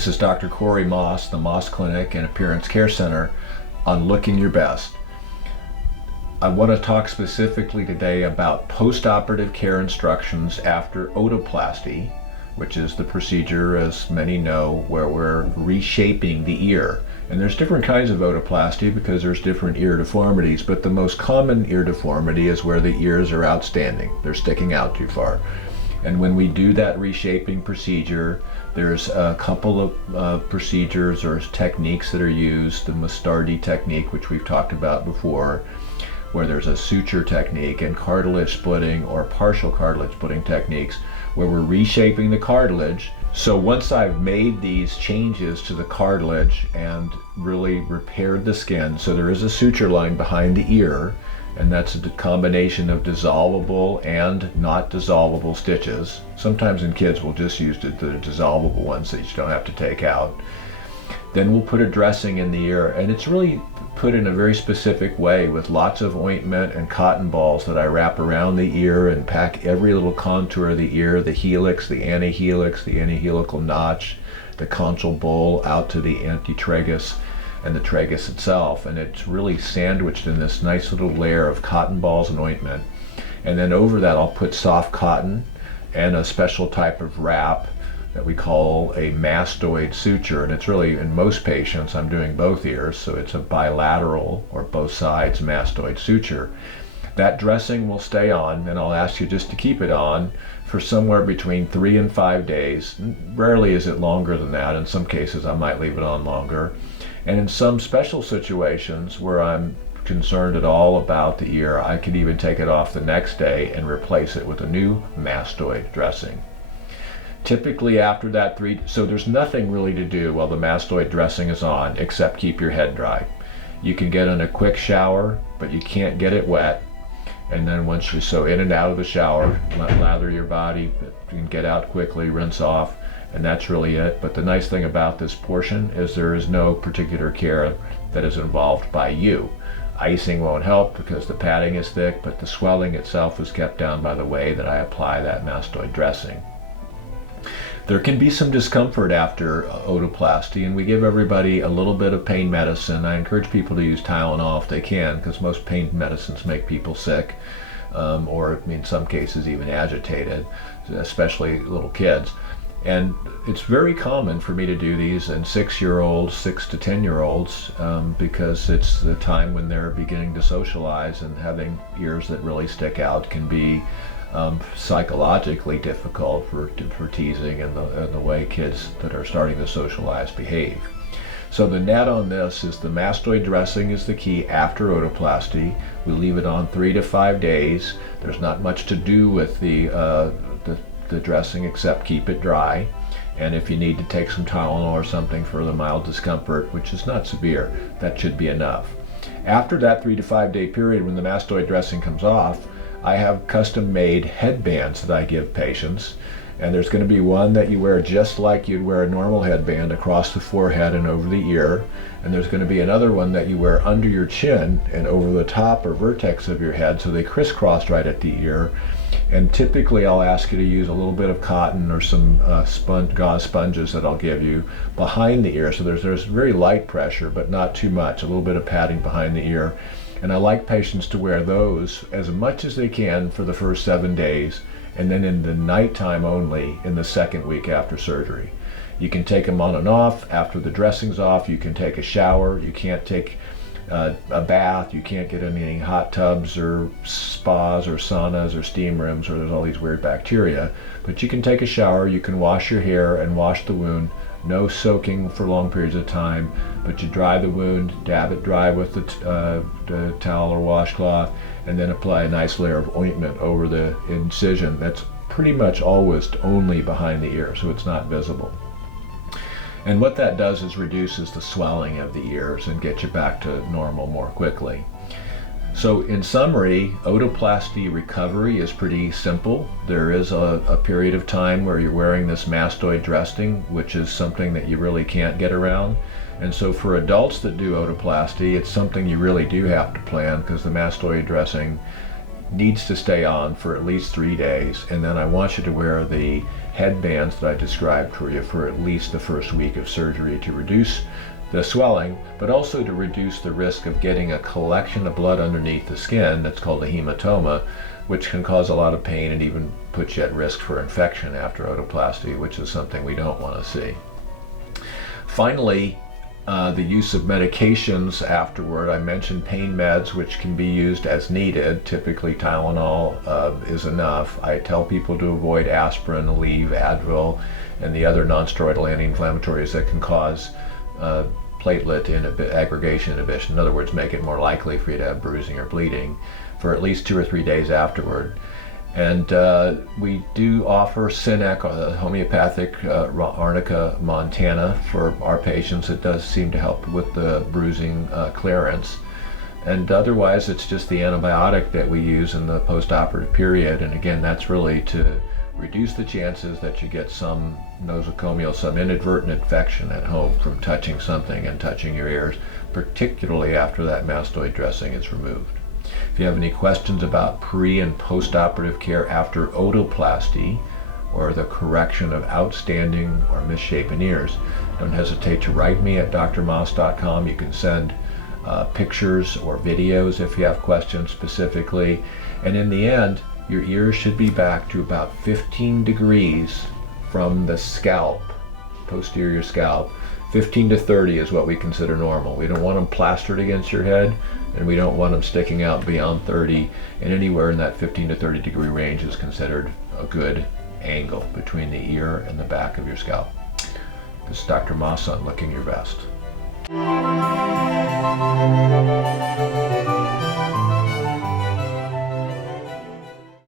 This is Dr. Corey Maas, the Maas Clinic and Appearance Care Center on Looking Your Best. I want to talk specifically today about post-operative care instructions after otoplasty, which is the procedure, as many know, where we're reshaping the ear. And there's different kinds of otoplasty because there's different ear deformities, but the most common ear deformity is where the ears are outstanding. They're sticking out too far. And when we do that reshaping procedure, there's a couple of procedures or techniques that are used. The mastoid technique, which we've talked about before, where there's a suture technique, and cartilage splitting or partial cartilage splitting techniques, where we're reshaping the cartilage. So once I've made these changes to the cartilage and really repaired the skin, so there is a suture line behind the ear, and that's a combination of dissolvable and not dissolvable stitches. Sometimes in kids we'll just use the dissolvable ones that you don't have to take out. Then we'll put a dressing in the ear, and it's really put in a very specific way with lots of ointment and cotton balls that I wrap around the ear and pack every little contour of the ear, the helix, the anahelical notch, the conchal bowl out to the antitragus and the tragus itself, and it's really sandwiched in this nice little layer of cotton balls and ointment. And then over that I'll put soft cotton and a special type of wrap that we call a mastoid suture, and it's really, in most patients, I'm doing both ears, so it's a bilateral or both sides mastoid suture. That dressing will stay on, and I'll ask you just to keep it on for somewhere between 3 and 5 days. Rarely is it longer than that. In some cases I might leave it on longer. And in some special situations where I'm concerned at all about the ear, I could even take it off the next day and replace it with a new mastoid dressing. Typically after that so there's nothing really to do while the mastoid dressing is on except keep your head dry. You can get in a quick shower, but you can't get it wet. And then once you're in and out of the shower, lather your body, you can get out quickly, rinse off, and that's really it. But the nice thing about this portion is there is no particular care that is involved by you. Icing won't help because the padding is thick, but the swelling itself is kept down by the way that I apply that mastoid dressing. There can be some discomfort after otoplasty, and we give everybody a little bit of pain medicine. I encourage people to use Tylenol if they can, because most pain medicines make people sick, or in some cases even agitated, especially little kids. And it's very common for me to do these in 6-year-olds, 6 to 10-year-olds, because it's the time when they're beginning to socialize, and having ears that really stick out can be psychologically difficult for teasing and the way kids that are starting to socialize behave. So the net on this is the mastoid dressing is the key after otoplasty. We leave it on 3 to 5 days. There's not much to do with the dressing except keep it dry. And if you need to take some Tylenol or something for the mild discomfort, which is not severe, that should be enough. After that 3 to 5 day period, when the mastoid dressing comes off, I have custom-made headbands that I give patients, and there's going to be one that you wear just like you'd wear a normal headband across the forehead and over the ear, and there's going to be another one that you wear under your chin and over the top or vertex of your head, so they crisscross right at the ear. And typically I'll ask you to use a little bit of cotton or some gauze sponges that I'll give you behind the ear, so there's very light pressure but not too much, a little bit of padding behind the ear. And I like patients to wear those as much as they can for the first 7 days, and then in the nighttime only in the second week after surgery. You can take them on and off. After the dressing's off, you can take a shower. You can't take a bath. You can't get in any hot tubs or spas or saunas or steam rooms, or there's all these weird bacteria. But you can take a shower. You can wash your hair and wash the wound. No soaking for long periods of time, but you dry the wound, dab it dry with the towel or washcloth, and then apply a nice layer of ointment over the incision. That's pretty much always only behind the ear, so it's not visible. And what that does is reduces the swelling of the ears and get you back to normal more quickly. So in summary, otoplasty recovery is pretty simple. There is a period of time where you're wearing this mastoid dressing, which is something that you really can't get around. And so for adults that do otoplasty, it's something you really do have to plan, because the mastoid dressing needs to stay on for at least 3 days, and then I want you to wear the headbands that I described for you for at least the first week of surgery to reduce the swelling, but also to reduce the risk of getting a collection of blood underneath the skin that's called a hematoma, which can cause a lot of pain and even put you at risk for infection after otoplasty, which is something we don't want to see. Finally, the use of medications afterward. I mentioned pain meds, which can be used as needed. Typically Tylenol is enough. I tell people to avoid aspirin, Aleve, Advil, and the other non-steroidal anti-inflammatories that can cause platelet aggregation inhibition. In other words, make it more likely for you to have bruising or bleeding for at least 2 or 3 days afterward. And we do offer Synec, homeopathic Arnica montana, for our patients. It does seem to help with the bruising clearance. And otherwise, it's just the antibiotic that we use in the post-operative period. And again, that's really to reduce the chances that you get some nosocomial, some inadvertent infection at home from touching something and touching your ears, particularly after that mastoid dressing is removed. If you have any questions about pre- and post-operative care after otoplasty or the correction of outstanding or misshapen ears, don't hesitate to write me at drmaas.com. You can send pictures or videos if you have questions specifically. And in the end, your ears should be back to about 15 degrees from the scalp, posterior scalp. 15 to 30 is what we consider normal. We don't want them plastered against your head, and we don't want them sticking out beyond 30, and anywhere in that 15 to 30 degree range is considered a good angle between the ear and the back of your scalp. This is Dr. Maas on Looking Your Best.